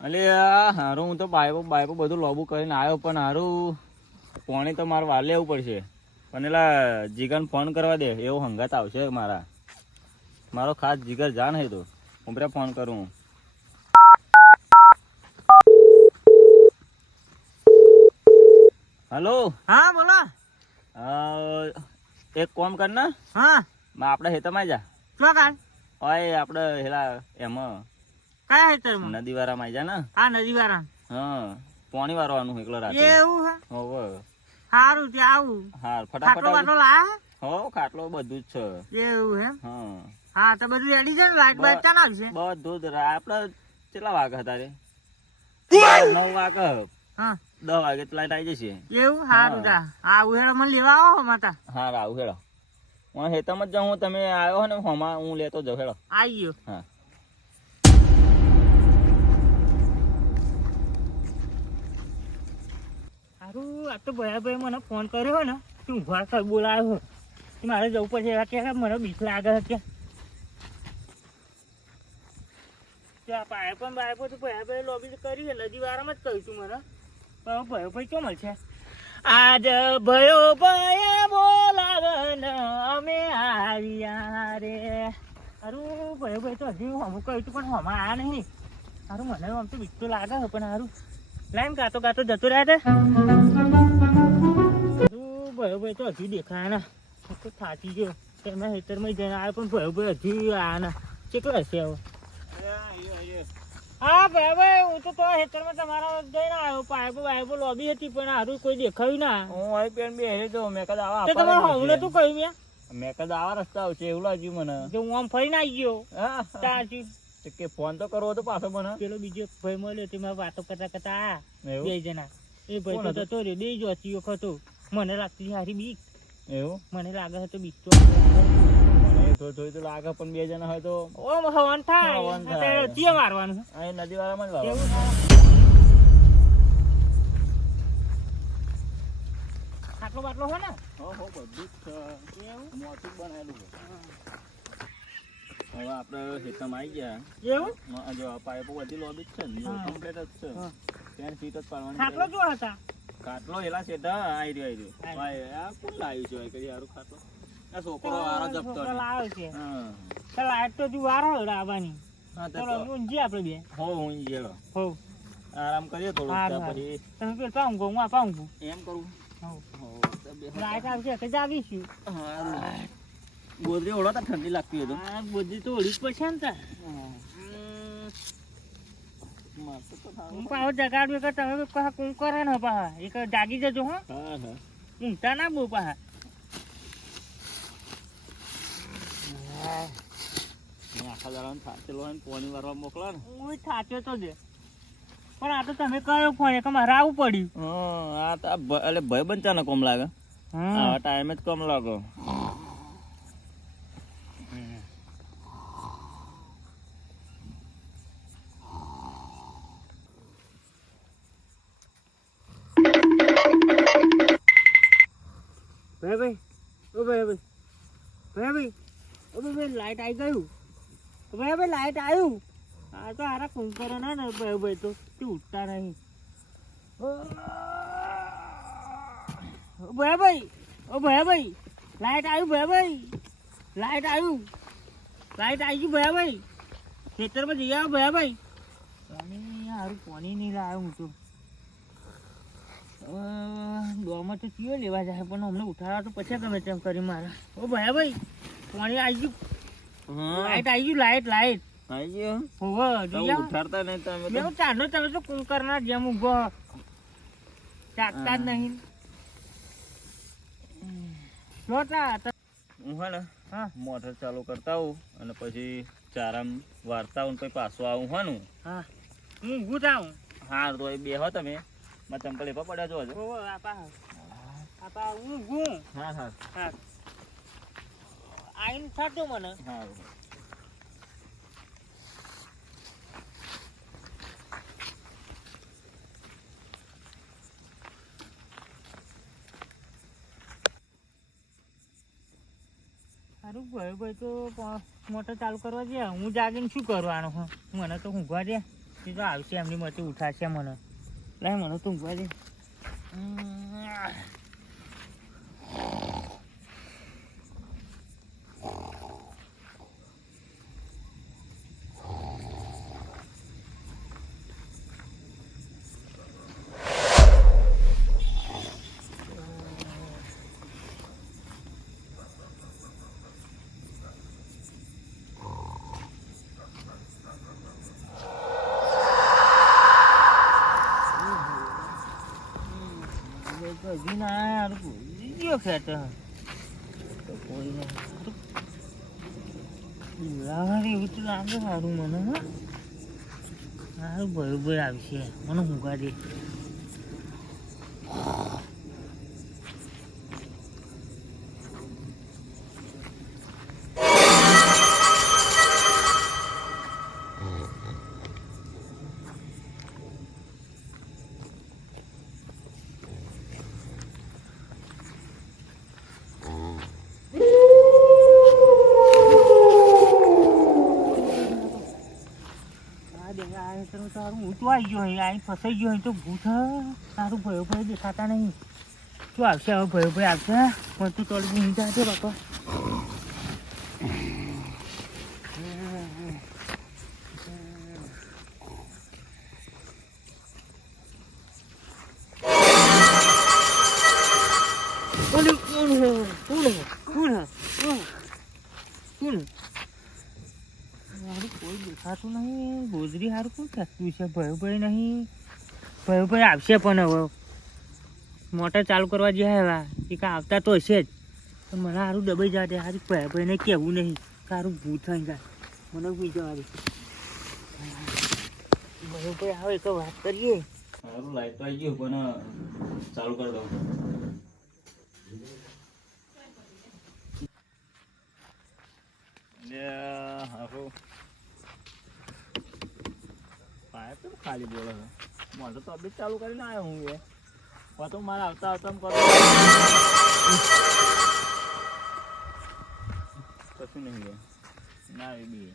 અલે હારું હું તો બાયપો બધું લોબુ કરીને આવ્યો પણ હારું પોણી તો મારે વાર લેવું પડશે. પણ એલા જીગરને ફોન કરવા દે, એવો હંગાત આવશે મારો ખાસ જીગર જાન હે તો ઉમરે ફોન કરું. હેલો. હા બોલો. એક કોમ કર ને. હા આપણે હેતરમાં જા. શું કાલ? ઓય આપણે હેલા એમાં કયા હેતરમાં? નદી વાળામાં જા ને. હા નદી વાળા. હા પોણી વારવાનું એકલો રાતે. એવું હે? હોવે. સારું ત્યાં આવું. હા ખાટલો ફટાફટ બાટલો લાયા? હો ખાટલો બધું જ છે. એવું હે? હા હા તો બધું રેડી છે ને? લાઈટ બાઈટ ચાલ આવશે? બધું જ આપણે કેટલા વાગે હતા રે? 9 વાગે. હા 10 વાગે તો લાઈટ આવી જશે. એવું? સારું તા આવું હેડો મને લેવા આવો માતા. હા આવું હેડો. હું હેતમ જ જાઉં, તમે આવ્યો ને હોમાં હું લેતો જાઉં. હેડો આવી ગયો. હા સારું આ તો ભાઈ મને ફોન કર્યો ને તું ઉભા કર બોલાવ્યો મારે જવું પડશે. કે મને બીક લાગે છે ત્યાં પાયપો તો ભાઈ લોબી કરી છે નદી વાળામાં જ કહ્યું તું મને. પણ ભાઈ ક્યાં મળશે? આજ ભાઈ બોલાવે ને અમે આવ્યા રે. સારું ભાઈ તો હજી હમું કહ્યું તું પણ હમણાં આવ્યા નહીં. સારું મને આમ તો બીક તો લાગે છે પણ સારું લાઈન ગાતો જતો રહ્યા છે. ભાઈ તો હજી દેખાય ને તો થાકી ગયો. એમાં હેતરમાં જઈને આવ્યો પણ ભાઈ હજી આયા ને કેટલો હશે હવે? હા ભાઈ હું તો હેતરમાં તમારા જઈને આવ્યો. પાઇપો લોબી હતી પણ હારું કોઈ દેખાયું ના. હું આવી પેન બે હેરે જો મેં કદા આવા તમારે હમણે તું કહ્યું મેં કદા આવા રસ્તા આવશે એવું લાગ્યું મને. જો હું આમ ફરીને આવી ગયો ત્યાંથી કે ફોન તો કરવો હતો પાછો મને. પેલો બીજો ભાઈ મળ્યો તેમાં વાતો કરતા આ એવું? 2 જણા એ ભાઈ તો જતો રહ્યો. 2 જોતી વખત મને લાગતી હારી બીક. એવું મને લાગે છે તો બીક તો થોડી તો લાગે પણ 2 જણા હોય તો ઓમ હવન થાય ચીએ મારવાનું અહીં નદી વાળામાં જ એવું ખાટલો બાટલો હોય ને? હો બધું જ એવું મોટું બનાવેલું છે. હવે આપણે હેતમ આવી ગયા. એવું? જો પાઇપો બધી લોબી જ છે ને કમ્પ્લીટ જ છે. ત્યાં સીટ જ પાડવાની. ખાટલો જો હતા ખાટલો એલા છે આવી રહ્યો ભાઈ આ કોણ લાવ્યું છે કઈ સારું ખાટલો? આ છોકરો આરો જપતો લાવ્યો છે. હા ચાલ લાઈટ તો તું વાર હોય આવવાની. હા ચલો ઊંઘી આપણે બે. હો હું ગયેલો હો આરામ કરીએ થોડું પછી તમે પેલું પાઉં હું આ પાઉં એમ કરું. લાઈટ આવશે કે જાગીશું. ગોદરી ઓળો તો ઠંડી લાગતી હતી. હા ગોદરી તો ઓળી જ પડશે ને તાર. હું પાછો જગાડ્યો કે તમે પાછા કું કરે ને પાછા એક જાગી જજો. હા ઊંઘતા ના બહુ પાછા. આખા દાડા થાચેલો હોય ને પોણી વારવા મોકલા ને હું થાચ્યો તો દે પણ આ તો તમે કયો ફોન કે મારે આવવું પડ્યું. આ તો એટલે ભાઈ બનતા ને કોમ લાગે. આવા ટાઈમે જ કમ લાગો. ભાઈ લાઈટ આવી ગયું. ભાઈ લાઈટ આવ્યું. આ તો હારા કુંકરો ના ને ભાઈ તો તે ઉઠતા નહીં. ભાઈ લાઈટ આવ્યું. લાઈટ આવી ગયું ભાઈ. ખેતરમાં જઈ આવો ભાઈ. પાણી હારું પાણી નહીં લાવ્યો હું તો. ડોમાં તો ચિયો લેવા જાય પણ અમને ઉઠાડવા તો પછી ગમે તેમ કરી મારા. ઓ ભાઈ પાણી આવી ગયું. લાઈટ આવી ગયું. લાઈટ આવી ગયો. હોવે જોયા ઉઠાડતા નહીં તમે. મેં ચાંદો તમે તો કુંકરના જેમ ઉભો ચાકતા જ નહીં. હું હે ને મોટર ચાલુ કરતા આવું અને પછી ચારામ વારતા આવું પછી પાછું આવું હોનું. હા હું ઊભું થાઉં. હા તો એ બે હો તમે મારા ચંપલ એવા પડ્યા જો હજુ. આપા ઊંઘું. હા આઈને થતું મને. હા સારું ભાઈ તો મોટર ચાલુ કરવા દે. હું જાગીને શું કરવાનું? મને તો ઊંઘવા દે. એ તો આવશે એમની માંથી ઉઠાશે મને. લાય મને તું ઊંઘવા દે. હજી ના યાર ભૂલી ગયો ખેતર તો કોઈ નહીં એવું તો લાગે સારું મને. સારું બરોબર આવશે મને ઊંઘા દે. તારું હું તો આવી ગયો અહીં અહીં ફસાઈ ગયો અહીં તો ભૂત તારું ભયો ભયો દેખાતા નહીં. શું આવશે હવે ભયો ભયો આવશે પણ તું તોડી નહીં જાજો બાપા. કોઈ દેખાતું નહીં. ગોદરી સારું કોણ ખેંચતું છે. ભયો ભાઈ નહીં. ભયો ભાઈ આવશે પણ હવે મોટર ચાલુ કરવા જ્યાં હવે એ કાં આવતા તો હશે જ પણ મને સારું દબાઈ જાય સારું ભયો ભાઈને કહેવું નહીં. સારું ભૂત થઈ જાય મને બી જવા દે. ભયો ભાઈ આવે તો વાત કરીએ. સારું લાઈટ તો આવી ગયું પણ ચાલુ કરી દઉં. હારું પાઇપ તો ખાલી બોલે છે. મોટર તો અપડેટ ચાલુ કરીને આવ્યો હું એ તો મારે આવતા આવતા કરો કશું નહીં ના એ બી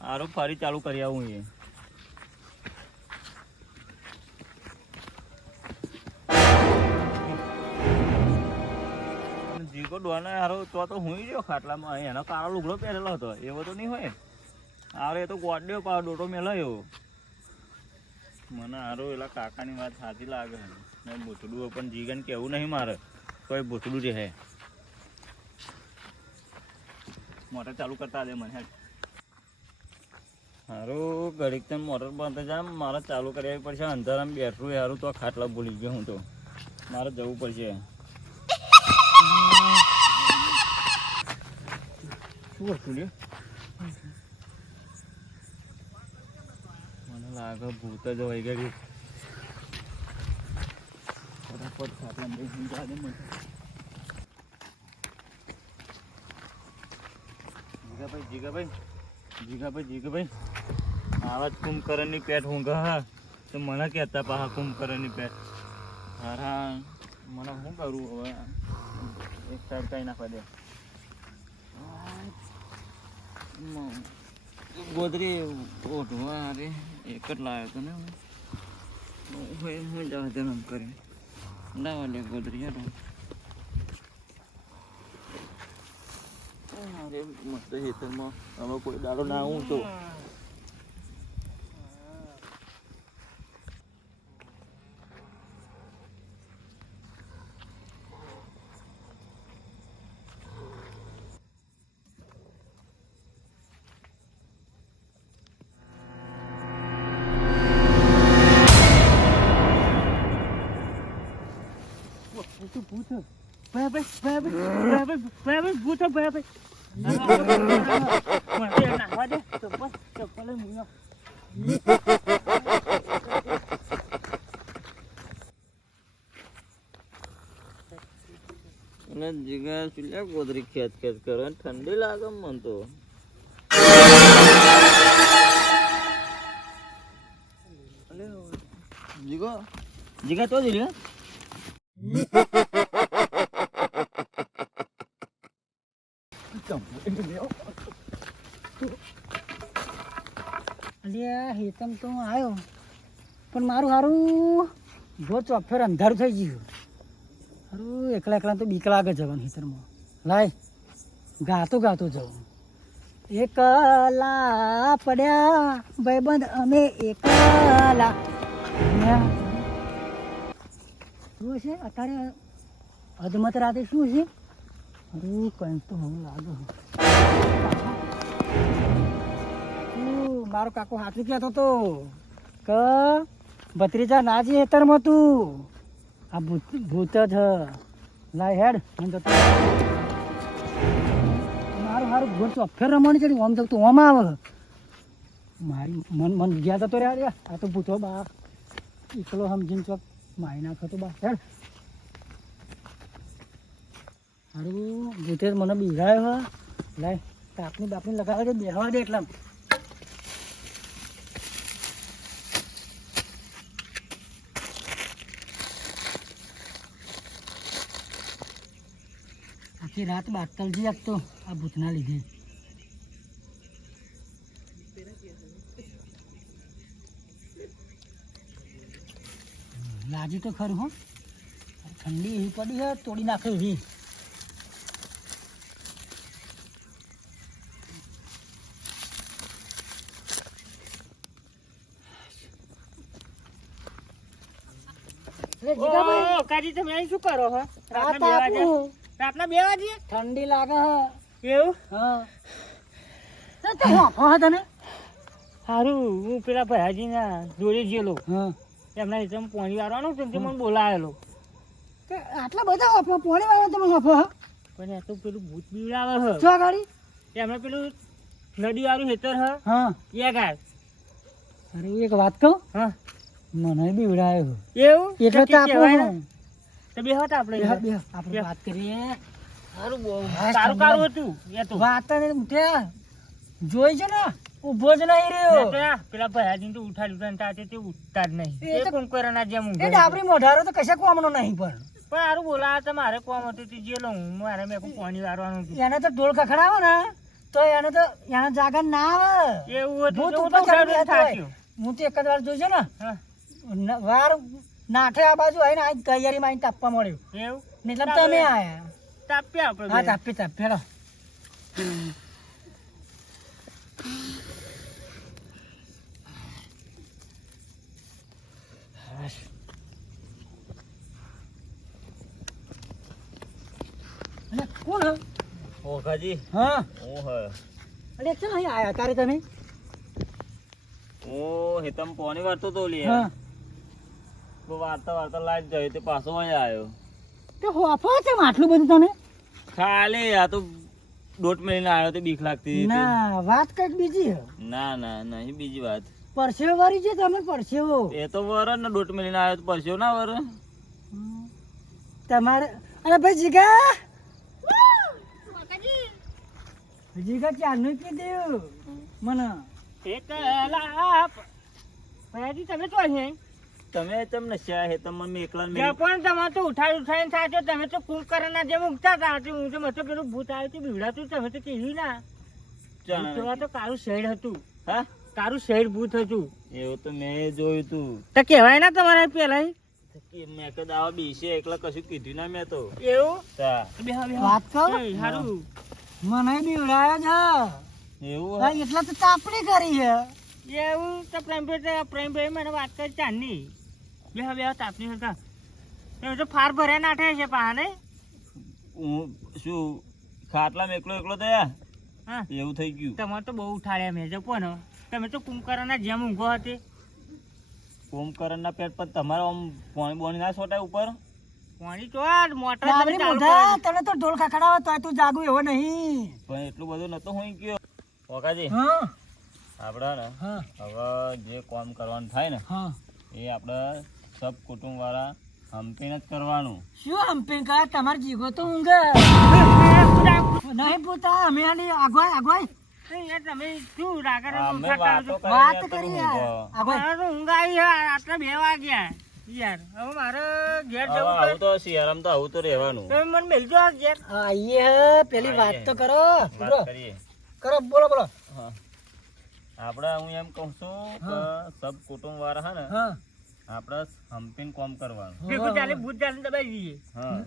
સારું ફરી ચાલુ કરી આવું એ. જીગો ડોને હારો તો હું ગયો ખાટલામાં. એનો કાળો લુગડો પહેરેલો હતો એવો તો નહીં હોય. હારો એ તો ગોડ્યો પાડો ડોટો મેલાયો. મને હારો એલા કાકાની વાત સાચી લાગે. મેં ભૂતડું પણ જીગન કેવું નહીં મારે કોઈ ભૂતડું રહે. મોટર ચાલુ કરતા દે મને. હારું ઘડીક તો મોટર બંધ જાય મારે ચાલુ કરી પડશે. અંધારામાં બેઠું હારું તો ખાટલા ભૂલી ગયો હું તો. મારે જવું પડશે. શું હતું લે? મને લાગે ભૂત જ હોય ગયું. ફટાફટ ખાટલા બેસી જા દે મને. જીગાભાઈ આવા જ કુંભકરણની પેટ ઊંઘા હા તો મને કહેતા પાહા કુંભકરણની પેટ. હારા મને શું કરું હવે? એક સાઈડ કઈ નાખવા દે. ગોદરી ઓઢવા અરે એક જ લાવ્યો હતો ને હું જવા દે એમ કરી લાવવા લે ગોદરી. અરે મસ્ત હેતરમાં હવે કોઈ દાડો ના આવું તો ભૂત ભૂત નાખવા દે ચપ્પલ જીગા ચૂલ્યા ગોદરી ખેત ખેત કરે ઠંડી લાગે મને તો. જીગા તો જ હેતમ તો હું આવ્યો પણ મારું હારું જો ચોફેર અંધારું થઈ ગયું હારું એકલા એકલા તો બીક લાગે જવાનું હેતરમાં લાય ગાતો ગાતો જવું એકલા પડ્યા ભાઈબંધ અમે એકલા શું છે અત્યારે અધમત રાતે શું છે અરે કંઈક તો હું લાગે મારો કાકો સાચું કહેતો હતો કે ભત્રીજા નાજી હેતરમાં તું આ ભૂત જ લાય હેડ મને તો મારું સારું ભૂત ચોફેર રમવાની ચડી ઓમ તો ઓમ આવે મારી મન ગયા જતો રહ્યા આ તો ભૂતો બા એકલો સમજીને ચોક મારી નાખો તો બા હેડ સારું ભૂતે મને બીજાયો હો લાય તાપની બાપની લગાવે છે બેહવા દે એટલા આખી રાત બાતલજી આપતો આ ભૂતના લીધે લાજી તો ખરું હો ઠંડી એવી પડી હે તોડી નાખે એવી ઓ કાજી તમે અહીં શું કરો હો રાતના 2 વાગે ઠંડી લાગે હે એવું હા તો હા તને સારું હું પેલા ભયાજીના જોડે ગયેલો હા એમના હિસાબ પાણી વાળવાનો છે તે મને બોલાવેલો કે આટલા બધા હફો પોણી વાળો તમે હફો પણ આ તો પેલું ભૂત બીવડાવે હ શું ગાડી એમને પેલું નદી વાળું હેતર હ હા એ ગાય અરે એક વાત કહું હા મને બીવડાયો એવું એટલે તો આપણે તો બે હતા આપણે આપણે વાત કરીએ સારું બહુ સારું કારું હતું એ તો વાત ને જોઈ છે ને ઊભો જ નહીં રહ્યો પેલા ભયાજી તો ઉઠાડ્યું તાતે તે ઉઠતા જ નહીં એ એ તો કુંકરના જેમ એ ઊંઘે ડાબરી મોઢારો તો કશા કોમનો નહીં પણ સારું બોલાવે તો મારે કોમ હતું તે જે લઉં મારે મેં પાણી વારવાનું હતું એને તો ઢોલ ખખડાવો ને તો એને જાગા ના આવે એવું હતું ભૂત તો હું ઉપર તો ચડી જતો હોય. થાક્યો. હું તો એક જ વાર જોઈજો ને હા વાર નાઠે આ બાજુ આવીને આ તૈયારીમાં આવીને તાપવા મળ્યું એવું એટલે તમે આયા તાપ્યા આપણે હા બે. તાપી હેડો અરે કોણ હે? ઓખાજી હા હું હ અરે ચાલ અહીં આયા તારે તમે હું હેતમ પોની વારતો તો લે હા વાર્તા વાર્તા લાઈટ જાય તે પાછો અહીં આવ્યો તે હોફો છે આટલું બધું તને ખાલી આ તો દોટ મહિને આવ્યો તે બીક લાગતી હતી. ના વાત કઈક બીજી હે ના ના નહીં બીજી વાત પરસેવો વાળી છે તમે પરસેવો એ તો વર ને દોટ મહિને આવ્યો તો પરસ્યો ના વર તમારે અરે ભાઈ જીગા જીગા ચાલનું કીધું મને એકલા ભયાજી તમે તો છે તમે તમને શ્યા હે તમે મને એકલા જે પણ તમે તો ઉઠાડીને સાચો તમે તો કુંકરના જેમ ઊંઘતા હતા તે હું તો મતો પેલું ભૂત આવ્યું હતું બીવડાતું તમે તો કેવી ના ભૂત તો કાળું શેડ હતું હા કાળું શેડ ભૂત હતું એવું તો મેં જોયું તું તો કહેવાય ના તમારે પેલા મેં તો દાવા બીશે એકલા કશું કીધું ના મેં તો એવું તા. વાત કહું સારું મને બીવડાયો છે એવું હા, એટલે તો તાપણી કરી છે એવું તો પ્રેમભાઈ મને વાત કરી ચાંદની બે તાપની હતા તમે તો ફાર ભર્યા નાઠે છે પા ને હું શું ખાટલામાં એકલો એકલો થયા હા એવું થઈ ગયું તમારે તો બહુ ઉઠાડ્યા મેં જો કોનો તમે તો કુંકરના જેમ ઊંઘો હતી કુંભકરણ ના પેટ પર તમારે આમ પાણી બોણી ના છોટાય ઉપર પાણી તો મોટર બાબરી મોઢા તને તો ઢોલ ખખડાવો તોય તું જાગું એવો નહીં પણ એટલું બધું નતો હું ગયો ઓકાજી હા આપડે ને હા હવે જે કામ કરવાનું થાય ને હા એ આપણે સબ કુટુંબ વાળા હંપીને જ કરવાનું શું હમ્પિંગ કરે તમાર જીગો તો ઊંઘે નહીં પૂતા અમે આની આગવાય આગવાય તમે શું રાગર અમે વાતો વાત કરીને તો કરી ઊંઘો. આગવાય ઊંઘ આવી આટલા 2 વાગ્યા યાર હવે મારે ઘેર હવે જવું આવું તો શિયાળામાં તો આવું તો રહેવાનું તમે મને મેલજો આ ઘેર આઈએ પેલી વાત તો કરો વાત કરીએ કરો બોલો બોલો હા આપણે હું એમ કહું છું કે સબ કુટુંબ વાળા હે ને હા આપણે હંપીને કોમ કરવાનું. ભેગું ચાલે ભૂત ચાલે દબાઈ દઈએ. હા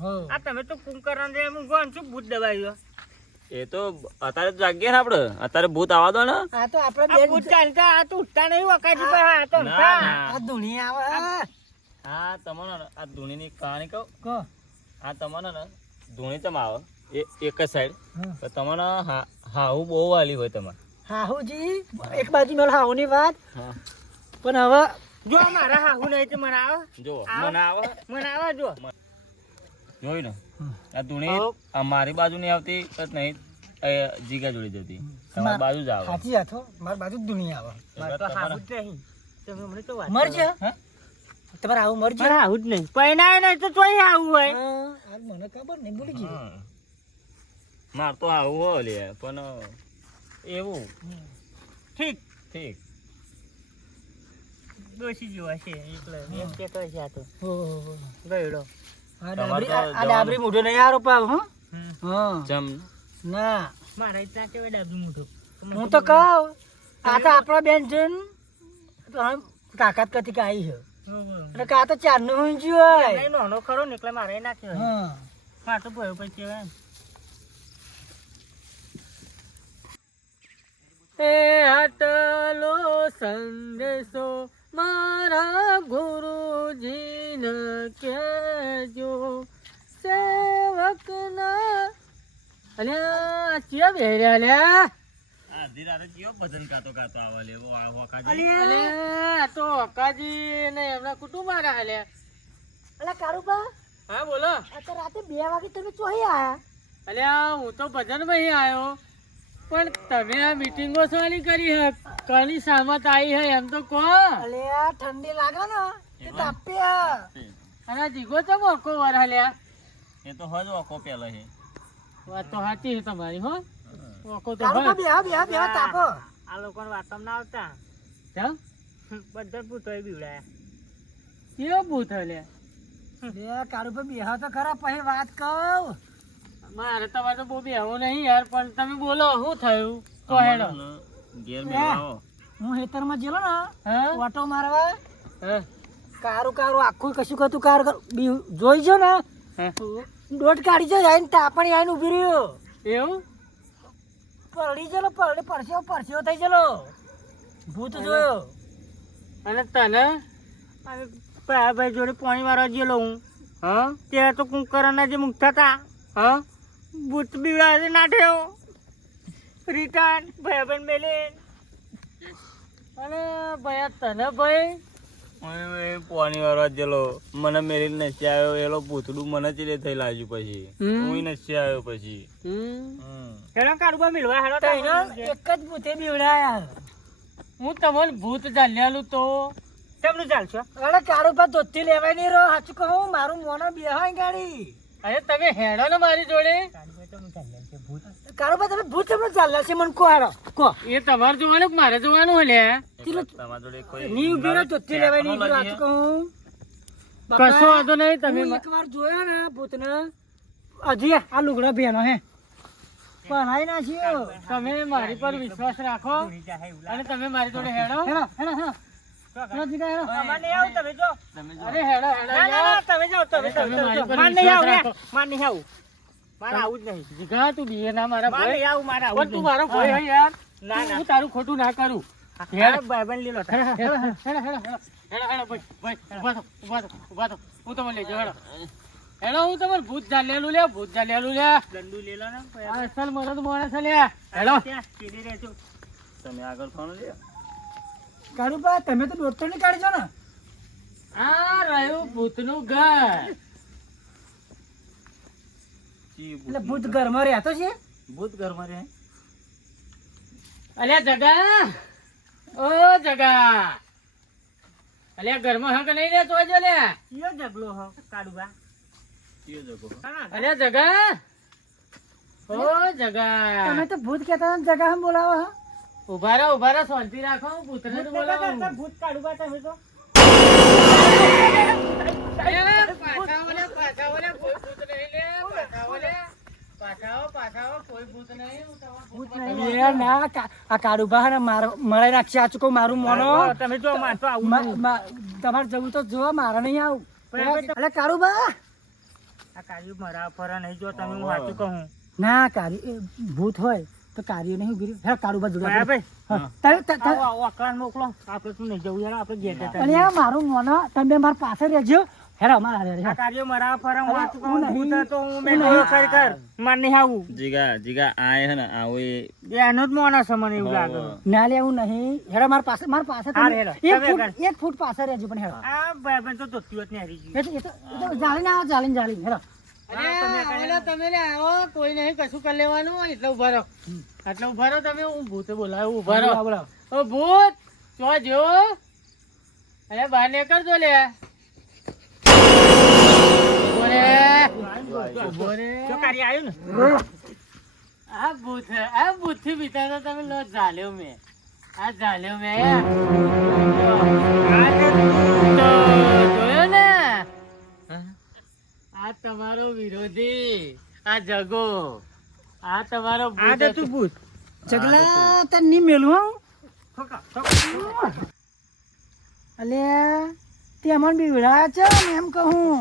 હો આ તમે તો કુંકરણ રે હું કોણ છું ભૂત દબાઈ એ તો અત્યારે તો જાગીએ ને આપણે અત્યારે ભૂત આવવા દો ને. આ તો આપણે આ બેન ભૂત ચાલતા આ તો ઉઠતા નહીં વકાજી પર આ તો ના, ઊંઘતા. ના. આ ધૂણી આવે હા તમને આ ધૂણીની કહાની કહું. કો આ તમને ને ધૂણી તમે આવે એક જ સાઈડ હા તો તમને હાવું બહુ વાલી હોય તમારે. હાહુજી એક બાજુ મેળ હાહુની વાત હા પણ હવે જો મારા હાહુ નહીં તો મને આવે જો આવો. મને આવે મને આવે જો જોયું ને આ ધૂણી આવો. આ મારી બાજુ નહીં આવતી તો નહીં જીગા જોડી જતી તમારી બાજુ જ આવે. સાચી વાત હો મારી બાજુ જ ધૂણી આવે મારે તો હાહુ જ નહીં તમે મને તો વાત મરજે હે? તમારે આવું મરજે મારે હાહુ જ નહીં પૈણાય નહીં તો તોય હાહુ હોય હા, આ મને ખબર નહીં ભૂલી ગઈ હા. માર તો આવું હોય લે પણ એવું ઠીક ઠીક દોશી જેવા છે એટલે એમ કે કહે છે આ તો હો, હો, હો. ગયડો આ તમારે ડાબરી તો આ ડાબરી મોઢો નહીં હારો પાવ હો હા જમ ના મારા ઇતના કેવાય ડાબલું મોઢું હું તો કહું આ તો આપણા બેન જન તો આમ તાકાત કથી કે આવી છે એટલે કે આ તો ચારનું ઊંઘ્યું હોય નહીં નાનો ખરો ને એટલે મારે નાખ્યો હા મારે તો ભયો પછી કહેવાય એ હટલો સંદેશો મારા ગુરુજીને કહેજો સેવકના અલ્યા ચિયા બેર્યા અલ્યા આધી રાતે જીવો ભજન ગાતો ગાતો આવે લે આ વખાજી. અલ્યા તો અકાજી ને એમના કુટુંબ વાળા અલ્યા અલા કારુબા હા બોલો આ તો રાતે 2 વાગે તમે ચોહી આયા અલ્યા હું તો ભજન માં આવ્યો પણ તમે આ મીટિંગો શાની કરી હે કની સામત આવી હે એમ તો કહો અલે આ ઠંડી લાગે ને તે તાપ્યા અને જીગો તો મોકો વર હલ્યા એ તો હજ ઓકો પેલો છે. વાત તો સાચી છે તમારી હો મોકો તો કારુબા બેહા તાપો આ લોકો વાતમ ના આવતા કેમ બધા ભૂતોય બીવડાયા કેવો ભૂત હલ્યા બે કારુબા બેહા તો ખરા પછી વાત કહું મારે તમારે તો બહુ બેહવું નહીં યાર પણ તમે બોલો શું થયું તો હેડો ઘેર બેહાવો. હું હેતરમાં જેલો ને હા ઓટો મારવા હા કારું આખું કશું કતું કાર જોઈ જો ને દોઢ કાઢી જો આઈને તાપણી આઈને ઉભી રહ્યો એવું પલડી જલો પરસ્યો થઈ જલો ભૂત જોયો અને તને ભાઈ જોડે પાણી વાળવા ગયેલો હું હા ત્યાં તો કુંકરના જે મુકતા હતા હા ભૂત બીવડા નાઠ્યો રિટર્ન ભાઈ મેલે અને ભાઈ તને ભાઈ પાણી વાળવા જેલો મને મેરી નસી આવ્યો એલો પૂતળું મને ચીલે થઈ લાગ્યું પછી હું નસી આવ્યો પછી. હેડો કાઢવા મિલવા હેડો તઈનો એક જ ભૂતે બીવડાયા હું તમને ભૂત ચાલ્યાલું તો કેમનું ચાલશો અરે કારું પર ધોતી લેવાય નહીં રહો સાચું કહું મારું મોનો બેહાય ગાડી અરે તમે હેડો ને મારી જોડે કારું પર તમે ભૂત ચમનો ચાલ્યા છે મને કો હારો કો એ તમારે જોવાનું કે મારે જોવાનું હલે તમારા જોડે કોઈ ની ઉભી રહો ધોતી લેવાય નહીં સાચું કહું કશો વાંધો નહીં તમે હું એકવાર જોયો ને ભૂતને હજી આ લુગડા બેનો હે પરાઈ નાખ્યો તમે મારી પર વિશ્વાસ રાખો અને તમે મારી જોડે હેડો હેડો હેડો હેડો હેડો જીગા હેડો અરે હેડો હેડો તમે જાઓ તમે મારી પર વિશ્વાસ રાખો માર નહીં આવું મારે આવું જ નહીં જીગા તું બીએ ના મારા ભાઈ આવું મારે આવું તું મારો ભાઈ હોય યાર ના હું તારું ખોટું ના કરું હેડ ભાઈબંધ લીલો હેડો હેડો ભાઈ ઉભા થો હું તમને લઈ જાઉં હેડો હું તમારે ભૂત જાલેલું લે દંડુ લેલો ને અસલ મરદ માણસ લે હેડો તમે આગળ કોણ લે કારુબા તમે તો દોડતો નહીં કાઢજો ને આ રહ્યું ભૂતનું ઘર એટલે ભૂત ઘરમાં રહેતો છે ભૂત ઘરમાં રહે. અલ્યા જગા ઓ જગા અલ્યા ઘરમાં હક નહીં રહેતો હોય લે કયો જગલો હો કાડુબા કયો જગો? અલ્યા જગા ઓ જગા તમે તો ભૂત કહેતા હતા, જગા હમ બોલાવો હા ઉભા રહો શાંતિ રાખો ભૂતને તો બોલાવો ભૂત કાડુબા તમે તો પાછા ઓલે ભૂત નહીં લે પાછા ઓલે એ ના આ કાળુભા ને મરાઈ નાખશે આ ચૂકો મારું મોનો તમે જો મારતો આવું તમારે જવું તો જો મારે નહીં આવું એટલે કાળુભા આ કાર્ય મારા ફરા નહીં જો તમે હું સાચું કહું ના કાર્ય ભૂત હોય તો કાર્ય નહીં ઉભી હે કાળુભા જોડે ભાઈ અકલાન મોકલો આપણે શું નહીં જવું યાર આપણે ઘેર જતા અને આ મારું મોનો તમે મારા પાસે રહેજો હેરા મારા આ કાર્ય મારા ફરા હું સાચું કહું નહીં. ભૂત તો હું મેં નહીં કર માર નહીં આવું જીગા આય હે ને આવો એ એનો જ માણસ છે મને એવું લાગે ના લેવું નહીં હેરા મારા પાસે હા, તમે હેરો. એક ફૂટ પાસે રહેજો પણ હેરા આ ભાઈ તો ધોતી ને હારી ગયું એ તો જાળીને આવો જાળીને હેરા તમે આવો કોઈ નહીં કશું કરી લેવાનું એટલે ઉભા રહો એટલે ઉભા રહો તમે હું ભૂત બોલાવું ઉભા રહો બોલાવો. ઓ ભૂત ચો જો અરે બહાર નીકળજો લે આ ભૂત થી બીતા તો તમે લો ઝાલ્યો મેં આ ઝાલ્યો મેં જોયો ને આ તમારો વિરોધી આ જગો આ તમારો ભૂત જગલા તને નહીં મેલું અલ્યા તે અમન બીવડા છે ને એમ કહું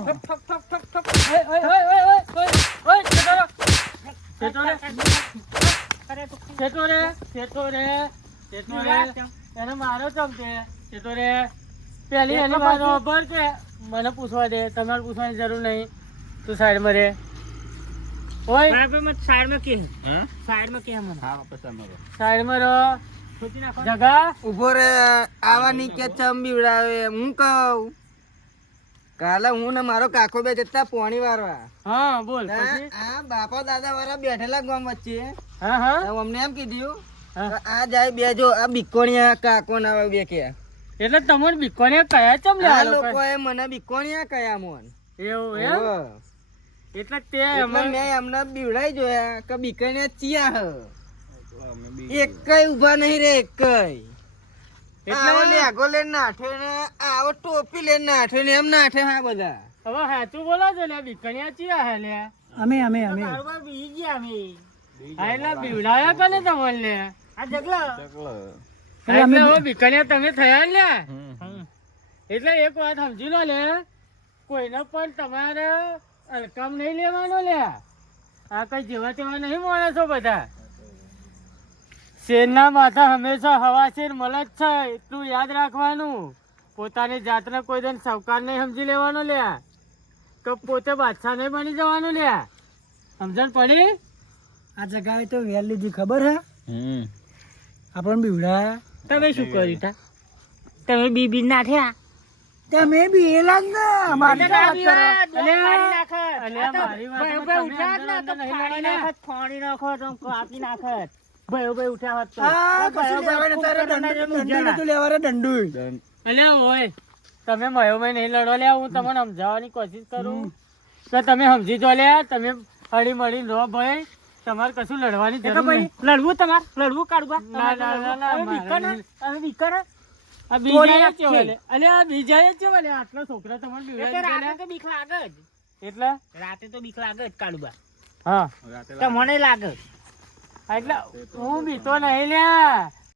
એને મારો ચમચે ચેતો રે પેલી એની વાત ખબર કે મને પૂછવા દે તમારે પૂછવાની જરૂર નહીં તું સાઈડમાં રે ઓય સાઈડમાં કે હા સાઈડમાં કે મને હા પછી અમારો સાઈડમાં રહો જગા ઉભો રે આવાની કે ચમ બીવડાવે હું કહું કાલે હું ને મારો કાકો બે જતા પોણી વારવા હા બોલ ત્યાં આ બાપા દાદા વાળા બેઠેલા ગામ વચ્ચે હા હા તો અમને એમ કીધું હા. કે આ જાય બે જો આ બીકોણિયા કાકો ના બે કે એટલે તમને બીકોને કયા ચમ લે આ લોકોએ મને બીકોણિયા કયા મોન એવું એમ હોવે. એટલે તે એટલે અમે મેં એમને બીવડાઈ જોયા કે બીકોણિયા ચિયા હ એકય ઉભા નહીં રે એકય આવો લેગો લઈને નાઠે ને આવો ટોપી લઈને નાઠે ને એમ નાઠે હા બધા હવે સાચું બોલો છો લે બીકણિયા ચિયા હે લે અમે કારોબાર બી ગયા અમે હા એટલે બીવડાયા કને તમને લે આ જગલા એટલે હવે બીકણિયા તમે થયા ને એટલે એક વાત સમજી લો લે કોઈને પણ તમારે અલકામ નહીં લેવાનો લે આ કઈ જેવા તેવા નહીં માણસો બધા શેરના માથા હંમેશા હવા શેર મળે જ છે એટલું યાદ રાખવાનું પોતાની જાતને કોઈ દિન સવકાર નહીં સમજી લેવાનો લે કે પોતે બાદશાહ નહીં બની જવાનું લે સમજણ પડી આ જગાએ તો વેર લીધી ખબર હે આપણને બીવડા તમે શું કર્યું તા તમે બી નાખ્યા તમે બી એલા જ ને મારી વાત કરો. આ કશું લેવાય નતા રે, દંડુ નતું લેવા રે, દંડુ. તમે મયોમય નહીં લડો લે હું તમને સમજાવવાની કોશિશ કરું તો તમે સમજી જો લે તમે હળી મળી રહો ભાઈ તમારે કશું લડવાની જરૂર નહીં લડવું તમારે લડવું કાઢવા આટલા છોકરા તમારે બીક લાગે જ એટલે રાતે તો બીક લાગે જ કાઢવા હા મને લાગે એટલે હું બીતો નહીં લ્યા